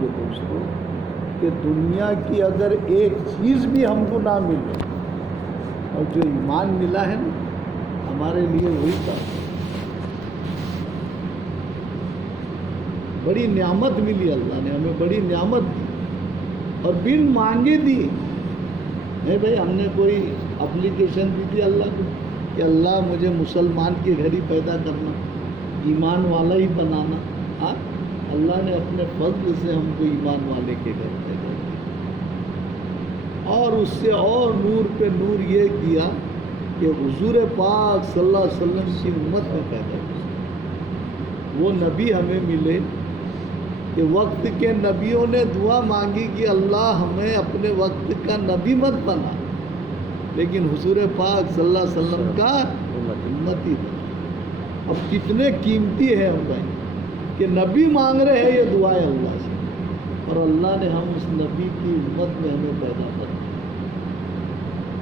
کے دوستوں کہ دنیا کی اگر ایک چیز بھی ہم کو نہ ملے اور جو ایمان ملا ہے نا ہمارے لیے وہی کافی ہے۔ بڑی نعمت ملی، اللہ نے ہمیں بڑی نعمت دی اور بن مانگے دی۔ نہیں بھائی ہم نے کوئی اپلیکیشن دی تھی اللہ کو کہ اللہ مجھے مسلمان کے گھر ہی پیدا کرنا، ایمان والا ہی بنانا؟ ہاں، اللہ نے اپنے فضل سے ہم کو ایمان والے کے گھر پیدا کیا اور اس سے اور نور پہ نور یہ کیا کہ حضور پاک صلی اللہ علیہ وسلم کی امت میں پیدا کیا۔ وہ نبی ہمیں ملے کہ وقت کے نبیوں نے دعا مانگی کہ اللہ ہمیں اپنے وقت کا نبی مت بنا، لیکن حضور پاک صلی اللہ علیہ وسلم کا امتی بنا۔ اب کتنے قیمتی ہے ہم بھائی کہ نبی مانگ رہے ہیں یہ دعائیں اللہ سے، اور اللہ نے ہم اس نبی کی امت میں ہمیں پیدا کر دیا۔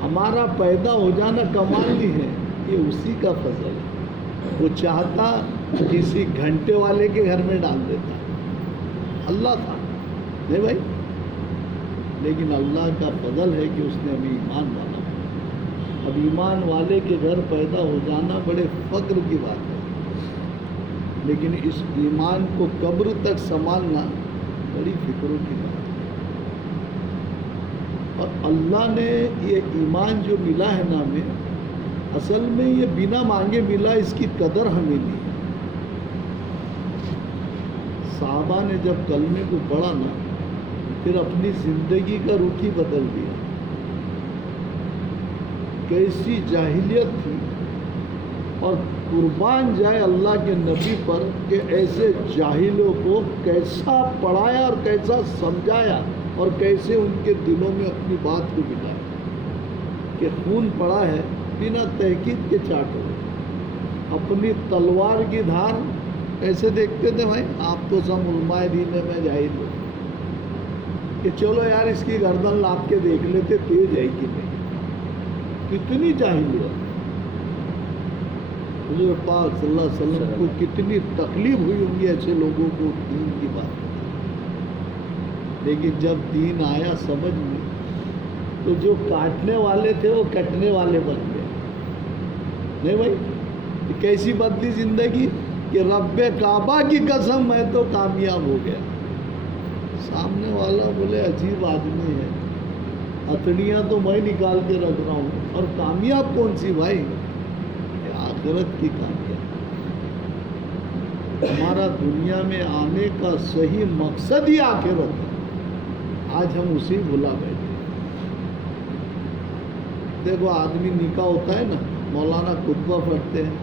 ہمارا پیدا ہو جانا کمال نہیں ہے، یہ اسی کا فضل ہے۔ وہ چاہتا کسی گھنٹے والے کے گھر میں ڈال دیتا، اللہ تھا نہیں بھائی، لیکن اللہ کا فضل ہے کہ اس نے ہمیں ایمان والا بنایا۔ اب ایمان والے کے گھر پیدا ہو جانا بڑے فخر کی بات ہے، لیکن اس ایمان کو قبر تک سنبھالنا بڑی فکروں کی بات ہے۔ اور اللہ نے یہ ایمان جو ملا ہے نا ہمیں، اصل میں یہ بنا مانگے ملا، اس کی قدر ہمیں دی۔ صحابہ نے جب کلمے کو پڑھا نا پھر اپنی زندگی کا رخ ہی بدل دیا۔ کیسی جاہلیت تھی، اور قربان جائے اللہ کے نبی پر کہ ایسے جاہلوں کو کیسا پڑھایا اور کیسا سمجھایا اور کیسے ان کے دلوں میں اپنی بات کو بٹھایا کہ خون پڑا ہے بنا تحقیق کے چاٹو۔ اپنی تلوار کی دھار ایسے دیکھتے تھے بھائی، آپ تو سب علماء دین میں جاہل ہو کہ چلو یار اس کی گردن لاد کے دیکھ لیتے تیز ہے کہ نہیں۔ کتنی جاہلیت! حضور پاک صلی اللہ علیہ وسلم کو کتنی تکلیف ہوئی ہوں گی ایسے لوگوں کو دین کی بات کرتے، لیکن جب دین آیا سمجھ میں تو جو کاٹنے والے تھے وہ کٹنے والے بن گئے۔ نہیں بھائی، کیسی بدلی زندگی کہ رب کعبہ کی قسم میں تو کامیاب ہو گیا۔ سامنے والا بولے عجیب آدمی ہے، ہتھڑیاں تو میں نکال کے رکھ رہا ہوں، اور کامیاب کون سی بھائی؟ آخرت کی کامیاب۔ ہمارا دنیا میں آنے کا صحیح مقصد ہی آخرت ہے، آج ہم اسی بھلا بیٹھے۔ دیکھو آدمی نکاح ہوتا ہے نا، مولانا خطبہ پڑھتے ہیں،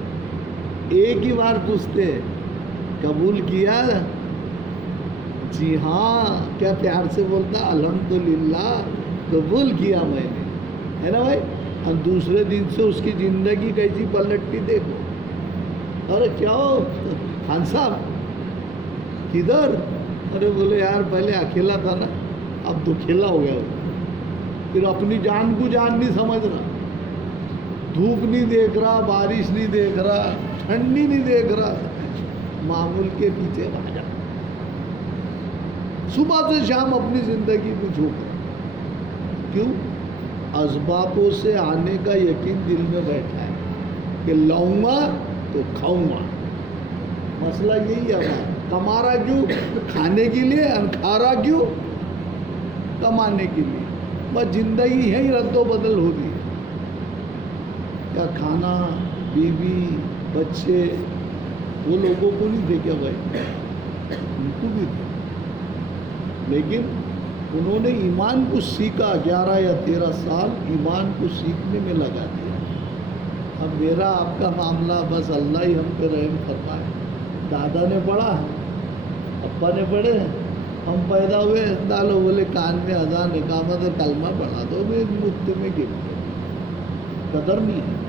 ایک ہی بار پوچھتے قبول کیا؟ جی ہاں، کیا پیار سے بولتا الحمدللہ قبول کیا میں نے، ہے نا بھائی؟ اور دوسرے دن سے اس کی زندگی کیسی پلٹتی دیکھو۔ ارے کیا ہو خان صاحب کدھر؟ ارے بولے یار پہلے اکیلا تھا نا، اب دکھیلا ہو گیا، پھر اپنی جان کو جان نہیں سمجھ رہا، دھوپ نہیں دیکھ رہا، بارش نہیں دیکھ رہا، ٹھنڈی نہیں دیکھ رہا، معمول کے پیچھے بھاگا، صبح سے شام اپنی زندگی کو جھونک رہا۔ کیوں؟ اسبابوں سے آنے کا یقین دل میں بیٹھا ہے کہ لاؤں گا تو کھاؤں گا۔ مسئلہ یہی ہے بات، کمارا کیوں؟ کھانے کے لیے، کھارا کیوں؟ کمانے کے لیے۔ بس زندگی ہے ہی رد و بدل ہوگی۔ کیا کھانا، بیوی، بچے، وہ لوگوں کو نہیں تھے کیا بھائی؟ ان کو بھی تھے، لیکن انہوں نے ایمان کو سیکھا، 11 یا 13 سال ایمان کو سیکھنے میں لگا دیا۔ اب میرا آپ کا معاملہ بس اللہ ہی ہم پہ رحم فرمائے۔ دادا نے پڑھا، ابا نے پڑھے، ہم پیدا ہوئے ڈالو بولے کان میں اذان اقامت اور کلمہ پڑھا دو، میں مفت میں گر گئے، قدر نہیں ہے۔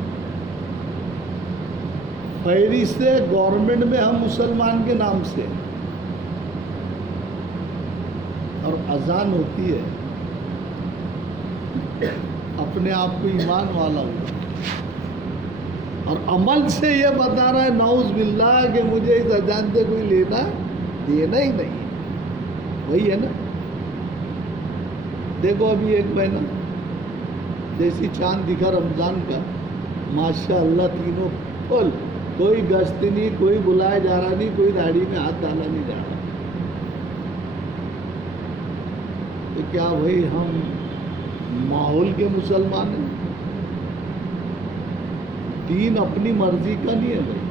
فہرست گورنمنٹ میں ہم مسلمان کے نام سے، اور اذان ہوتی ہے اپنے آپ کو ایمان والا ہوا، اور عمل سے یہ بتا رہا ہے نعوذ باللہ کہ مجھے اس اذان سے کوئی لینا دینا ہی نہیں، وہی ہے نا. دیکھو ابھی ایک مہینہ جیسی چاند دکھا رمضان کا، ماشاء اللہ تینوں پھل، کوئی گشت نہیں، کوئی بلایا جا رہا نہیں، کوئی داڑھی میں ہاتھ ڈالا نہیں جا رہا. تو کیا بھائی ہم ماحول کے مسلمان ہیں؟ دین اپنی مرضی کا نہیں ہے بھائی،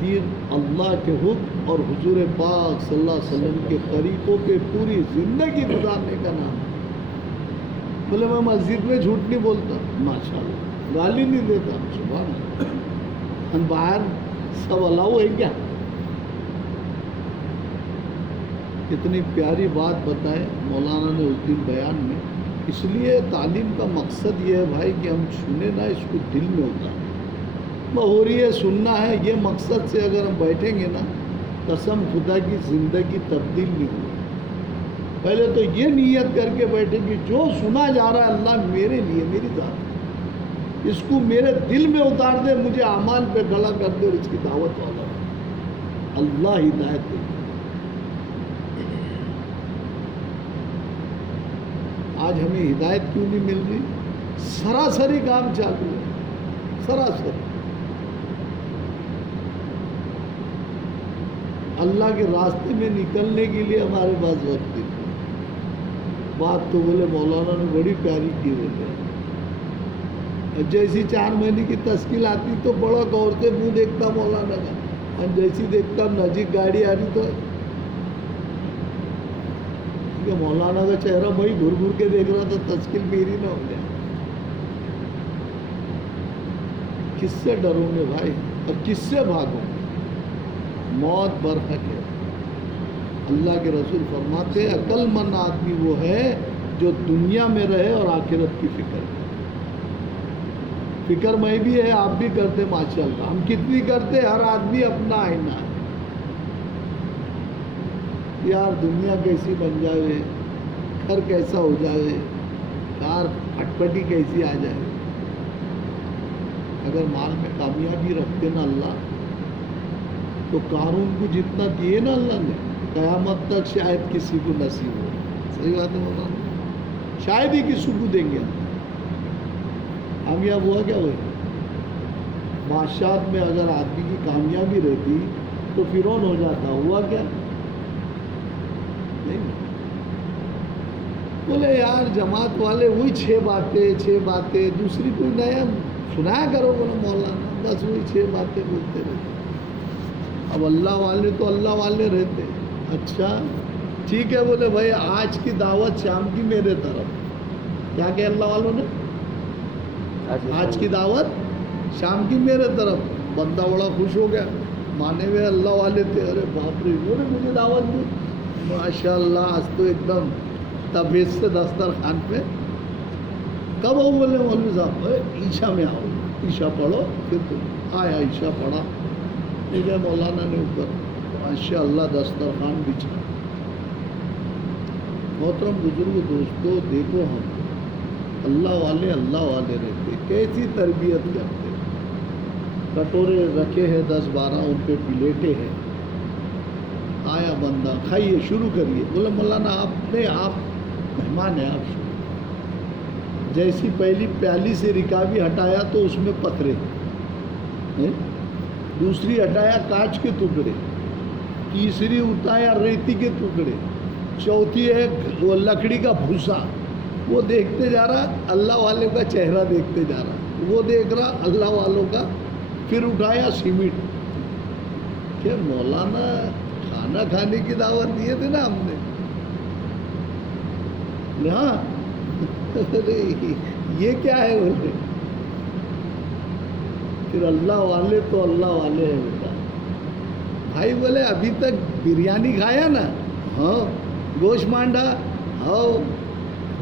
دین اللہ کے حکم اور حضور پاک صلی اللہ علیہ وسلم کے طریقوں پہ پوری زندگی گزارنے کا نام ہے. بولے میں مسجد میں جھوٹ نہیں بولتا، ماشاء اللہ گالی نہیں دیتا، سبحان اللہ. ہم باہر سب الاؤ ہے کیا؟ کتنی پیاری بات بتائے مولانا نے اس دن بیان میں. اس لیے تعلیم کا مقصد یہ ہے بھائی کہ ہم سنیں نہ، اس کو دل میں اتاریں. ہو رہی ہے سننا ہے، یہ مقصد سے اگر ہم بیٹھیں گے نا، قسم خدا کی زندگی تبدیل نہیں ہوگی. پہلے تو یہ نیت کر کے بیٹھے کہ جو سنا جا رہا ہے اللہ میرے لیے، میری ذات، اس کو میرے دل میں اتار دے، مجھے اعمال پہ کھڑا کر دے اور اس کی دعوت والا اللہ ہدایت دے. آج ہمیں ہدایت کیوں نہیں مل رہی؟ سراسری کام چالو ہے، سراسری. اللہ کے راستے میں نکلنے کے لیے ہمارے پاس وقت نہیں. بات تو بولے مولانا نے بڑی پیاری کی بولے. جیسی 4 مہینے کی تشکیل آتی تو بڑا غور سے منہ دیکھتا مولانا کا، اور جیسی دیکھتا نزدیک گاڑی آ رہی تو مولانا کا چہرہ بھائی گھر گھر کے دیکھ رہا تھا، تشکیل میری نہ ہو جائے. کس سے ڈروں گے بھائی اور کس سے بھاگوں؟ موت برحق ہے. اللہ کے رسول فرماتے ہیں عقل مند آدمی وہ ہے جو دنیا میں رہے اور آخرت کی فکر کرے. فکر میں بھی ہے، آپ بھی کرتے ماشاء اللہ. ہم کتنی کرتے؟ ہر آدمی اپنا آئینہ ہے. یار دنیا کیسی بن جائے، گھر کیسا ہو جائے، کار پھٹپٹی کیسی آ جائے. اگر مال میں کامیابی رکھتے نا اللہ، تو قارون کو جتنا دیے نا اللہ نے، قیامت تک شاید کسی کو نصیب ہو. صحیح بات ہے مولانا، شاید ہی کسی کو دیں گے. کامیاب ہوا کیا ہوئے؟ معاشیات میں اگر آدمی کی کامیابی رہتی تو فرعون ہو جاتا. ہوا کیا؟ نہیں. بولے یار جماعت والے وہی 6 باتیں دوسری کوئی نیا سنایا کرو. بولے مولانا بس وہی 6 باتیں بولتے رہتے. اب اللہ والے تو اللہ والے رہتے. اچھا ٹھیک ہے. بولے بھائی آج کی دعوت شام کی میرے طرف. کیا کہ اللہ والوں نے آج کی دعوت شام کی میرے طرف. بندہ بڑا خوش ہو گیا، مانے ہوئے اللہ والے تھے. ارے باپ رے، انہوں نے مجھے دعوت دی، ماشاء اللہ آج تو ایک دم تبیز سے دسترخوان پہ. کب آؤ؟ بولے مولوی صاحب عشاء میں آؤ، عشاء پڑھو. پھر تو آیا، عشاء پڑھا. ٹھیک ہے. مولانا نے اوپر ماشاء اللہ دسترخوان بچھا. محترم بزرگ دوستو دیکھو، ہم اللہ والے رہتے، کیسی تربیت کرتے. کٹورے رکھے ہیں 10-12، ان پہ پلیٹیں ہیں. آیا بندہ، کھائیے، شروع کریے. بولا مولانا آپ مہمان ہیں، آپ شروع. جیسی پہلی پیالی سے رکابی ہٹایا تو اس میں پتھرے، دوسری ہٹایا کانچ کے ٹکڑے، تیسری اٹھایا ریتی کے ٹکڑے، چوتھی ہے وہ لکڑی کا بھوسا. وہ دیکھتے جا رہا، اللہ والے کا چہرہ دیکھتے جا رہا. وہ دیکھ رہا اللہ والوں کا. پھر اٹھایا سیمنٹ. کہ مولانا کھانا کھانے کی دعوت دیے تھے نا ہم نے. ہاں یہ کیا ہے؟ بولے پھر اللہ والے تو اللہ والے ہیں بیٹا. بھائی بولے ابھی تک بریانی کھایا نا؟ ہاں. گوشت مانڈا؟ ہاں.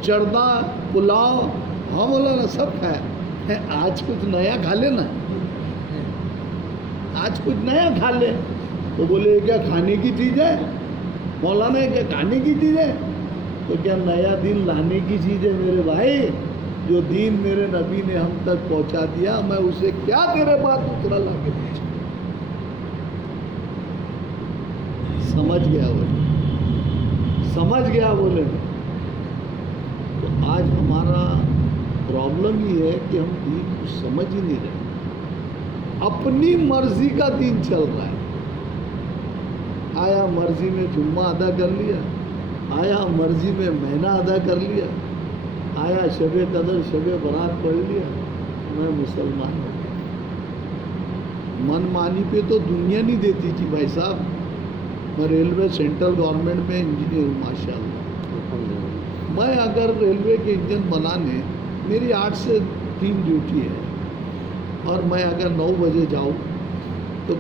چڑدا، پلاؤ؟ ہاں مولانا سب کھایا. آج کچھ نیا کھا لے نا، آج کچھ نیا کھا لے. تو بولے کیا کھانے کی چیز ہے؟ مولانا کیا کھانے کی چیز ہے؟ تو کیا نیا دین لانے کی چیز ہے میرے بھائی؟ جو دین میرے نبی نے ہم تک پہنچا دیا، میں اسے کیا تیرے پاس دوسرا لا کے پہنچا. سمجھ گیا وہ، سمجھ گیا بولے میں. تو آج ہمارا پرابلم یہ ہے کہ ہم دین کو سمجھ ہی نہیں رہے. اپنی مرضی کا دین چل رہا ہے. آیا مرضی میں جمعہ ادا کر لیا, آیا مرضی میں مہینہ ادا کر لیا, آیا شب قدر شب برات پڑھ لیا, میں مسلمان ہوں. من مانی پہ تو دنیا نہیں دیتی تھی بھائی صاحب. میں ریلوے سینٹرل گورنمنٹ میں انجینئر ہوں ماشاء اللہ. میں اگر ریلوے کے انجن بنانے, میری 8 سے 3 ڈیوٹی ہے, اور میں اگر 9 بجے جاؤں تو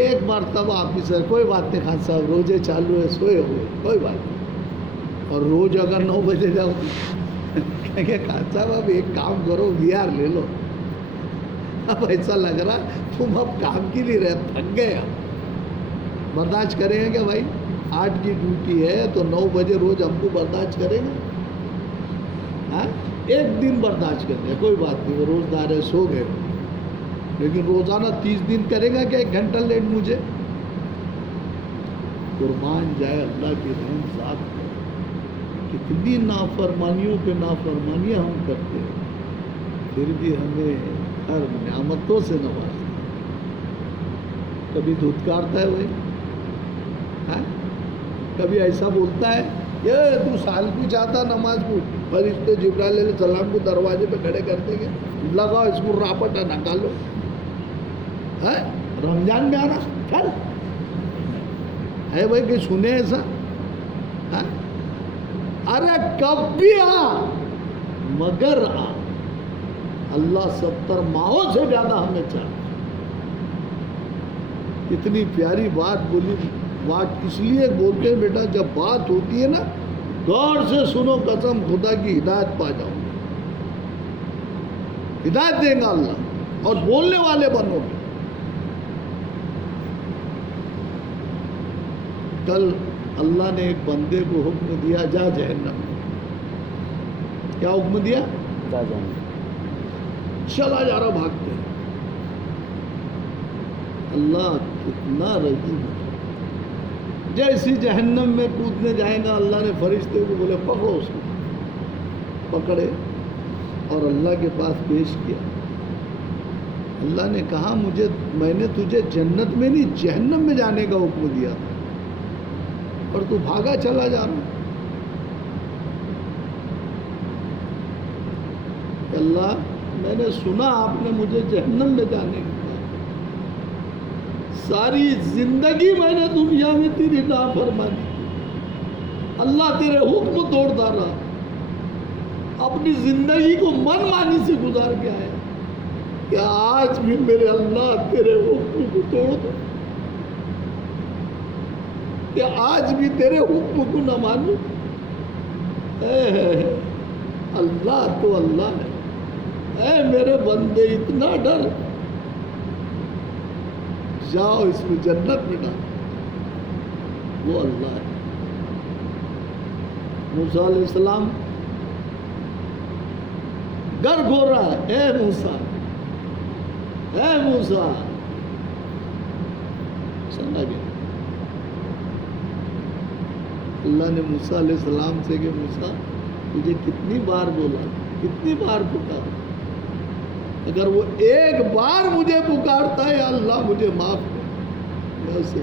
ایک مرتبہ آفیسر کوئی بات نہیں خان صاحب روزے چالو ہے سوئے ہوئے کوئی بات نہیں. اور روز اگر 9 بجے جاؤ کہیں گے خان صاحب اب ایک کام کرو VR لے لو. اب ایسا لگ رہا تم اب کام کی نہیں رہے, تھک گئے. اب برداشت کریں گے کہ بھائی 8 کی ڈیوٹی ہے تو 9 بجے روز ہم کو برداشت کریں گے؟ ہاں ایک دن برداشت کریں گے کوئی بات نہیں, وہ روزدار ہے سو گئے. لیکن روزانہ 30 دن کرے گا کہ 1 گھنٹہ لیٹ مجھے؟ قربان جائے اللہ کی رحم ذات کو. کتنی نافرمانیوں پہ نافرمانیاں ہم کرتے ہیں, پھر بھی ہمیں ہر نعمتوں سے نوازتا ہے. کبھی دھتکارتا ہے وہی, ہاں کبھی ایسا بولتا ہے یہ تو سال کو چاہتا نماز کو, فرشتے جبرائیل علیہ السلام کو دروازے پہ کھڑے کر دیں گے, لگاؤ اس کو راپٹا نکالو. رمضان میں آنا چل ہے بھائی کہ سنے ایسا؟ ارے کب بھی آ مگر آ. اللہ 70 ماہوں سے زیادہ ہمیں چاہتا. اتنی پیاری بات بولی. بات اس لیے بولتے ہیں بیٹا, جب بات ہوتی ہے نا غور سے سنو, قسم خدا کی ہدایت پا جاؤ. ہدایت دیں گا اللہ, اور بولنے والے بنو گے. کل اللہ نے ایک بندے کو حکم دیا جا جہنم. کیا حکم دیا؟ جا جہنم. چلا جا رہا بھاگتے. اللہ کتنا رحیم ہے. جیسی جہنم میں کودنے جائیں گا اللہ نے فرشتے کو بولے پکڑو اس کو. پکڑے اور اللہ کے پاس پیش کیا. اللہ نے کہا میں نے تجھے جنت میں نہیں جہنم میں جانے کا حکم دیا تھا, اور تو بھاگا چلا جا رہا. اللہ میں نے سنا آپ نے مجھے جہنم میں جانے کا, ساری زندگی میں نے دنیا میں تیری نافرمانی کی, اللہ تیرے حکم توڑتا رہا, اپنی زندگی کو من مانی سے گزار کے آیا. کیا آج بھی میرے اللہ تیرے حکم کو توڑ دو؟ کہ آج بھی تیرے حکم کو نہ مانو؟ اللہ تو اللہ ہے. اے میرے بندے اتنا ڈر, جاؤ اس میں جنت میں ڈال. وہ اللہ ہے. موسیٰ علیہ السلام گر گھور رہا ہے, اے موسیٰ اے موسیٰ. سمجھا گیا اللہ نے موسیٰ علیہ السلام سے کہ موسیٰ تجھے کتنی بار بولا, کتنی بار پکارا, اگر وہ ایک بار مجھے پکارتا ہے یا اللہ مجھے معاف کر, میں اسے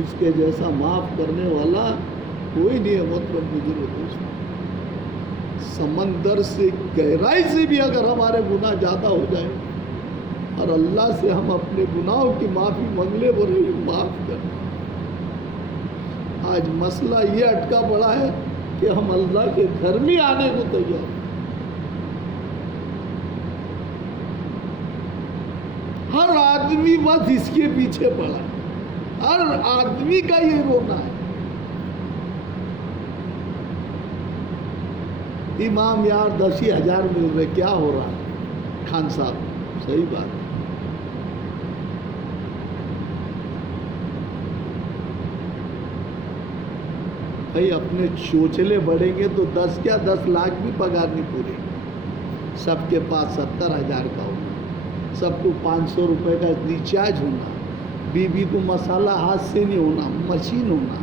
اس کے جیسا معاف کرنے والا کوئی نہیں ہے. مطلب مجھے دوست سمندر سے گہرائی سے بھی اگر ہمارے گناہ زیادہ ہو جائے اور اللہ سے ہم اپنے گناہوں کی معافی مانگ لے, وہ معاف کر. آج مسئلہ یہ اٹکا پڑا ہے کہ ہم اللہ کے گھر میں آنے کو تیار. ہر آدمی بس اس کے پیچھے پڑا ہے, ہر آدمی کا یہ رونا ہے. امام یار 10,000 مل رہے, کیا ہو رہا ہے خان صاحب؟ صحیح بات ہے. بھائی اپنے چوچلے بڑھیں گے تو 10 لاکھ بھی پگار نہیں پورے. سب کے پاس 70,000 کا ہونا, سب کو 500 روپے کا ریچارج ہونا, بیوی کو مسالہ ہاتھ سے نہیں ہونا, مشین ہونا,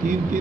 3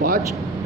5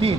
3।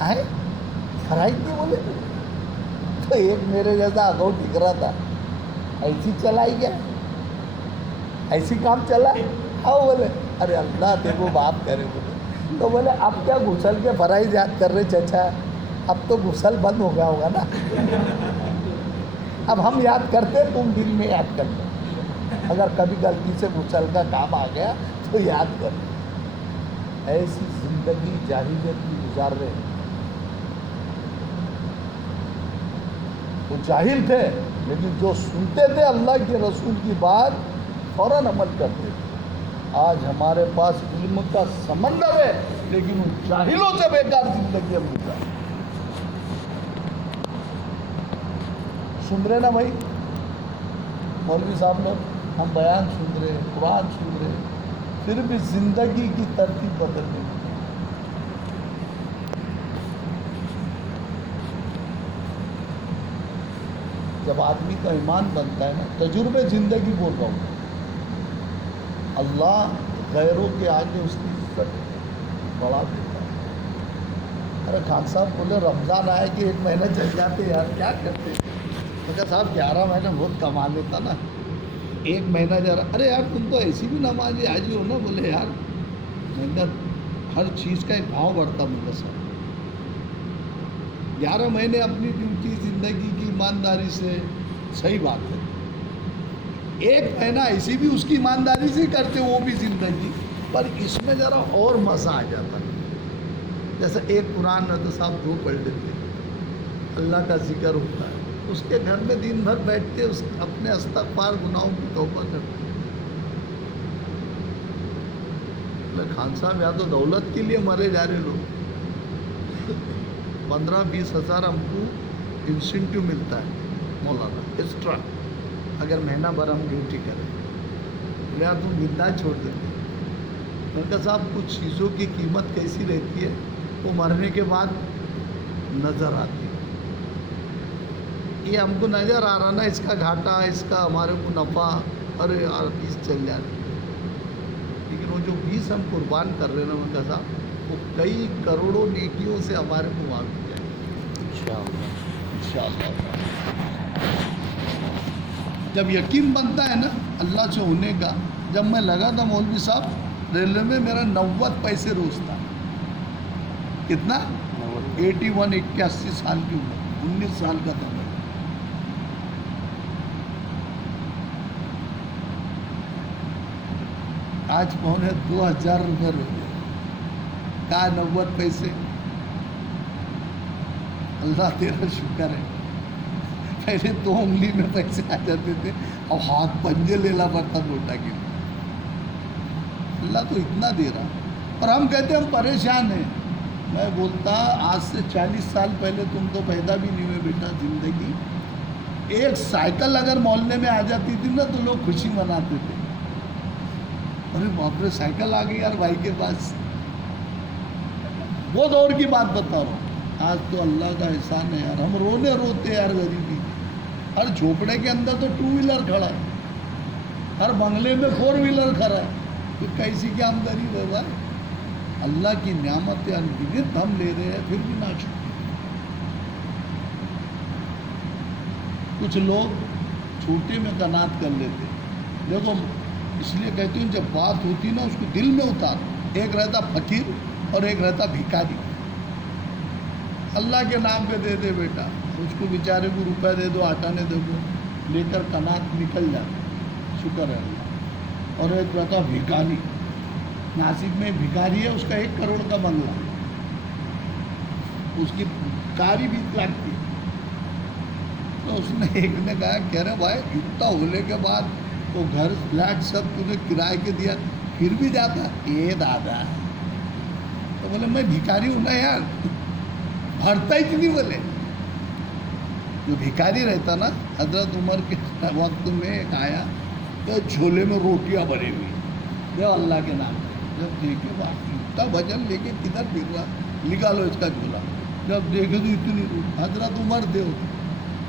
آئے فرائی نہیں بولے. تو ایک میرے جیسا اگاؤ ٹک رہا تھا, ایسی چلائی گیا, ایسی کام چلا. ہاں بولے ارے اللہ دیکھو باپ کرے بولے. تو بولے اب کیا گھسل کے فرائض یاد کر رہے چچا, اب تو گھسل بند ہو گیا ہوگا نا. اب ہم یاد کرتے, تم دل میں یاد کرتے. اگر کبھی غلطی سے گھسل کا کام آ گیا تو یاد کر. ایسی زندگی جاہلیت کی گزار رہے ہیں. وہ جاہل تھے لیکن جو سنتے تھے اللہ کے رسول کی بات فوراً عمل کرتے تھے. آج ہمارے پاس علم کا سمندر ہے لیکن ان جاہلوں سے بیکار زندگی ہم گزار. سن رہے نا بھائی, مولوی صاحب لوگ ہم بیان سن رہے, قرآن سن رہے, پھر بھی زندگی کی ترتیب بدل رہی. جب آدمی کا ایمان بنتا ہے نا, تجربے زندگی بول رہا ہوں, اللہ غیروں کے آگے اس کی عزت بڑھا دیتا ہے. ارے خان صاحب بولے رمضان آئے کہ 1 مہینہ چل جاتے یار, کیا کرتے. میں کہا صاحب 11 مہینے بہت کما لیتا نا, 1 مہینہ جا رہا. ارے یار تم تو ایسی بھی نمازی حاجی ہو نا. بولے یار میں کہا ہر چیز کا ایک بھاؤ بڑھتا. مجھے صاحب 11 مہینے اپنی ڈیوٹی زندگی کی ایمانداری سے, صحیح بات ہے. 1 مہینہ ایسی بھی اس کی ایمانداری سے کرتے, وہ بھی زندگی, پر اس میں ذرا اور مزہ آ جاتا. جیسے ایک قرآن نہ تو صاحب 2 پڑھ لیتے, اللہ کا ذکر ہوتا ہے, اس کے گھر میں دن بھر بیٹھتے, اس اپنے استغفار گناہوں کی توبہ کرتے. خان صاحب یا تو دولت کے لیے مرے جا رہے لوگ. 15-20 ہزار ہم کو انسینٹیو ملتا ہے مولانا ایکسٹرا, اگر مہینہ بھر ہم ڈیوٹی کریں. یا تم زندہ چھوڑ دیتے. میں کہا صاحب کچھ چیزوں کی قیمت کیسی رہتی ہے, وہ مرنے کے بعد نظر آتی ہے. یہ ہم کو نظر آ رہا نا, اس کا گھاٹا, اس کا ہمارے کو نفع, ارے یار 20 چل جا رہی. لیکن وہ جو 20 ہم قربان کر رہے ہیں نا, میں کہا صاحب وہ کئی کروڑوں نیکیوں سے ہمارے کو معاف کیا ہے انشاءاللہ. جب یقین بنتا ہے نا اللہ سے ہونے کا. جب میں لگا تھا مولوی صاحب ریلوے میں, میرا 90 پیسے روز تھا. کتنا؟ 81 سال کی عمر, 19 سال کا تھا میں. آج 2,000 روپے رو گئے. کہا 90 پیسے. اللہ تیرا شکر ہے, پہلے 2 انگلی میں پیسے آ جاتے تھے, اب ہاتھ پنجے لینا پڑتا نوٹا کے. اللہ تو اتنا دے رہا, اور ہم کہتے ہیں ہم پریشان ہیں. میں بولتا آج سے 40 سال پہلے تم تو پیدا بھی نہیں ہوئے بیٹا. زندگی ایک سائیکل اگر محلے میں آ جاتی تھی نا تو لوگ خوشی مناتے تھے. ارے باپ رے سائیکل آ گئی یار بھائی کے پاس. وہ دور کی بات بتا رہا ہوں. آج تو اللہ کا احسان ہے یار, ہم روتے یار غریبی. ہر جھوپڑے کے اندر تو 2 ویلر کھڑا ہے, ہر بنگلے میں 4 ویلر کھڑا ہے. تو کیسی کیا ہم غریب ہے بھائی. اللہ کی نعمت انگنت ہم لے رہے ہیں, پھر بھی نہ چھوٹے. کچھ لوگ چھوٹے میں قناعت کر لیتے. دیکھو اس لیے کہتی ہوں جب بات ہوتی نا اس کو دل میں اتار. ایک رہتا فقیر اور ایک رہتا بھکاری. اللہ کے نام پہ دے دے بیٹا, اس کو بیچارے کو روپے دے دو, آٹا نے دے دو, لے کر قناعت نکل جاتے. شکر ہے اللہ. اور ایک رہتا بھکاری. ناسک میں بھکاری ہے, اس کا 1 کروڑ کا بنگلہ, اس کی کاری بھی لگتی. تو اس نے ایک نے کہا کہہ رہے بھائی اتنا ہونے کے بعد تو گھر فلیٹ سب تُو نے کرائے کے دیا, پھر بھی جاتا. اے دادا, تو بولے میں بھکاری ہوں نا یار, بھرتا ہی نہیں. بولے جو بھکاری رہتا نا, حضرت عمر کے وقت میں ایک آیا تو جھولے میں روٹیاں بھری ہوئی, دیو اللہ کے نام. جب دیکھے بات اتنا بھجن لے کے کدھر پھر رہا, نکالو اس کا جھولا. جب دیکھے تو اتنی حضرت عمر دیو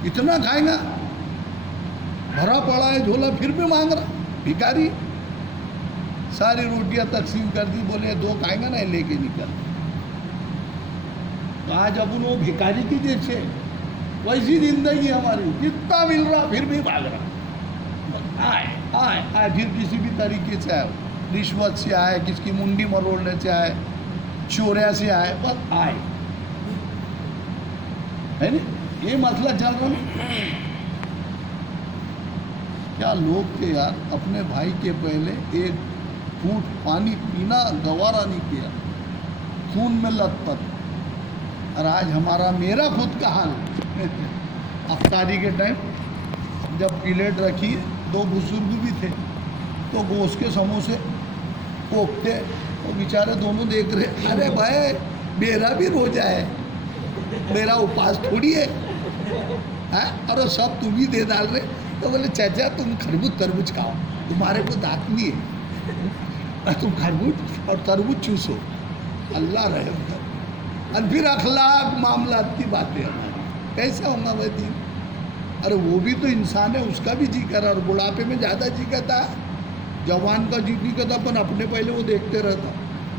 اتنا کھائے گا, بھرا پڑا ہے جھولا پھر بھی مانگ رہا. بھکاری ساری روٹیاں تقسیم کر دی. بولے 2 کھائیں گا نا, لے کے نکل. تو آج اپن وہ بھکاری کی جیسے ویسی زندگی ہماری، جتنا مل رہا پھر بھی بھاگ رہا، آئے پھر کسی بھی طریقے سے آئے، رشوت سے آئے، کس کی منڈی مروڑنے سے آئے، چوریا سے آئے، بس آئے، ہے نا؟ یہ مسئلہ چل رہا نا۔ کیا لوگ تھے یار، اپنے بھائی کے پہلے ایک گھونٹ پانی پینا گوارا نہیں کیا، خون میں لت پت۔ اور آج میرا خود کا حال افطاری کے ٹائم جب پلیٹ رکھی، دو بزرگ بھی تھے، تو گوشت کے سموسے کوکتے، وہ بیچارے دونوں دیکھ رہے، ارے بھائی میرا بھی روزہ ہے، میرا اپاس تھوڑی ہے، اور سب تم ہی دے ڈال رہے۔ تو بولے چاچا تم خربوز تربوز کھاؤ، تمہارے کو دانت نہیں ہے، تم خربوز اور تربوز چوسو، اللہ رحم کر۔ اور پھر اخلاق معاملات کی باتیں ہماری کیسا ہوں گا بھائی دین؟ ارے وہ بھی تو انسان ہے، اس کا بھی جی کرا، اور بڑھاپے میں زیادہ جی کرتا، جوان کا جی نہیں کرتا، اپن اپنے پہلے وہ دیکھتے رہتا،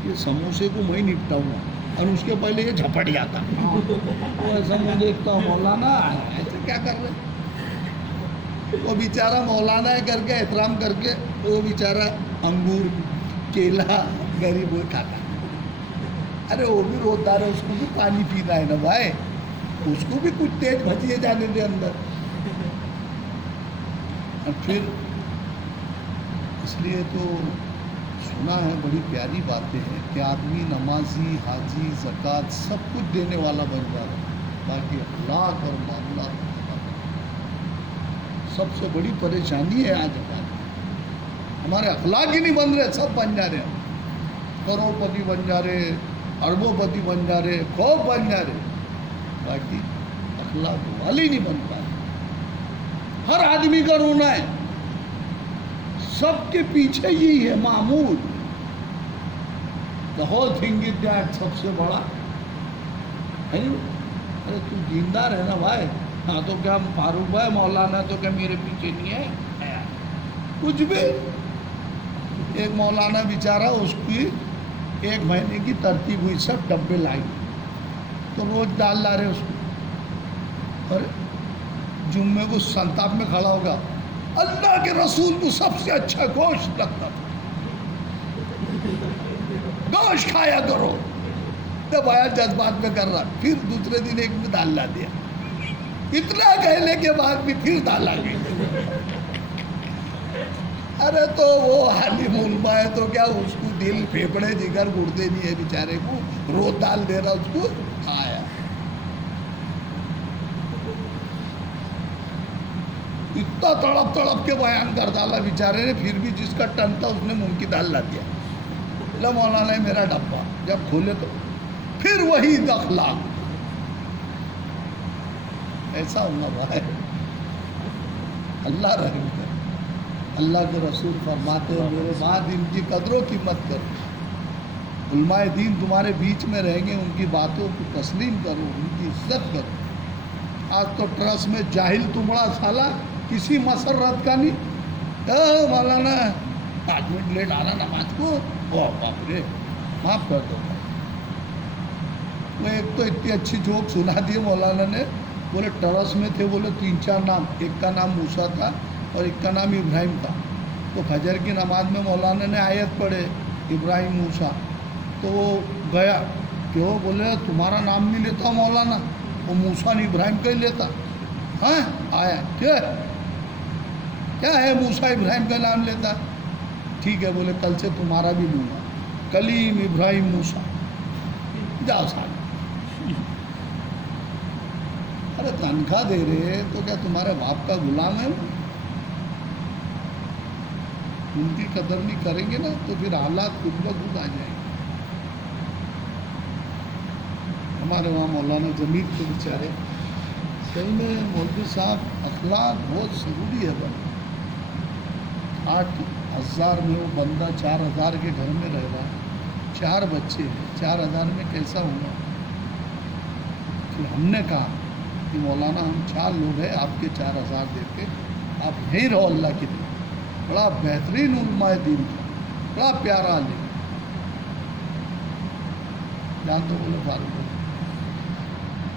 یہ سموسے کو میں نپٹاؤں گا، اور اس کے پہلے یہ جھپٹ جاتا، وہ ایسا میں دیکھتا ہوں مولانا ایسے کیا کر رہے؟ وہ بیچارہ مولانا ہے کر کے احترام کر کے، وہ بیچارہ انگور کیلا غریب وہ کھاتا۔ ارے وہ بھی روزدار ہے، اس کو بھی پانی پینا ہے نا بھائی، اس کو بھی کچھ تیز بھجیے جانے دے اندر۔ اور پھر اس لیے تو سنا ہے، بڑی پیاری باتیں ہیں کہ آدمی نمازی، حاجی، زکوٰۃ سب کچھ دینے والا بن جا رہا ہے، باقی اخلاق اور معاملات سب سے بڑی پریشانی ہے۔ آج ہمارے اخلاق ہی نہیں بن رہے، سب بن جا رہے ہیں، کروڑ پتی بن جا رہے، اربوں پتی بن جا رہے، خوب بن جا رہے، باقی اخلاق والے نہیں بن پا رہے۔ ہر آدمی کا رونا ہے، سب کے پیچھے یہی ہے معمول، the whole thing is that، سب سے بڑا ہے۔ ارے تو دیندار ہے نا بھائی، ہاں تو کیا فاروق بھائی مولانا تو کیا میرے پیچھے نہیں ہے؟ کچھ بھی۔ ایک مولانا بیچارہ، اس کی 1 مہینے کی ترتیب ہوئی، سب ڈبے لائی، تو روز ڈال لا رہے اس کو، اور جمعے کو سنتاپ میں کھڑا ہوگا، اللہ کے رسول کو سب سے اچھا گوشت لگتا تھا، گوشت کھایا کرو، جب آیا جذبات میں کر رہا، پھر دوسرے دن ایک میں دال لا دیا، اتنا کہنے کے بعد بھی پھر دال آ گئی۔ ارے تو وہ عالم علماء ہے تو کیا، اس کو دل پھیپڑے جگر گڑتے نہیں ہے بیچارے کو، روز دال دے رہا اس کو، آیا اتنا تڑپ تڑپ کے بیان کر ڈالا بیچارے نے، پھر بھی جس کا ٹن تھا اس نے مونگ کی دال لا دیا۔ اللہ مولانا میرا ڈبہ جب کھولے تو پھر وہی اخلاق، ایسا ہونا بھائی، اللہ رحم کرے۔ اللہ کے رسول فرماتے ہیں میرے بعد ان کی قدر و قیمت کرو، علماء دین تمہارے بیچ میں رہیں گے، ان کی باتوں کو تسلیم کرو، ان کی عزت کرو۔ آج تو ٹرس میں جاہل تمڑا سالہ کسی مسرت کا نہیں، مولانا 5 منٹ لیٹ آ رہا نماز کو، او باپ رے معاف کر دو۔ وہ ایک تو اتنی اچھی جوک سنا دی مولانا نے، بولے ٹرس میں تھے، بولے 3-4 نام، ایک کا نام موسیٰ تھا اور ایک کا نام ابراہیم تھا، تو فجر کی نماز میں مولانا نے آیت پڑھے ابراہیم موسیٰ، تو وہ گیا کہ وہ بولے تمہارا نام نہیں لیتا مولانا، وہ موسیٰ نے ابراہیم کا ہی لیتا، ہاں آیا کیا ہے موسیٰ ابراہیم کا نام لیتا، ٹھیک ہے، بولے کل سے تمہارا بھی لوں گا، کلیم ابراہیم موسیٰ، جاؤ صاحب۔ ارے تنخواہ دے رہے تو کیا تمہارے باپ کا غلام ہے؟ ان کی قدر نہیں کریں گے نا تو پھر حالات خود بخود آ جائیں گے۔ ہمارے وہاں مولانا جمیل کے بیچارے، صحیح میں مولوی صاحب اخلاق بہت ضروری ہے بھائی۔ 8,000 میں وہ بندہ 4,000 کے گھر میں رہ رہا ہے، 4 بچے ہیں، 4,000 میں کیسا ہوگا؟ پھر ہم نے کہا کہ مولانا ہم 4 لوگ ہیں، آپ کے 4,000 دیتے، آپ نہیں رہو اللہ کی طرف۔ بڑا بہترین علماء دین تھا، بڑا پیارا عالم، جان تو بولے فاروق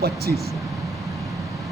25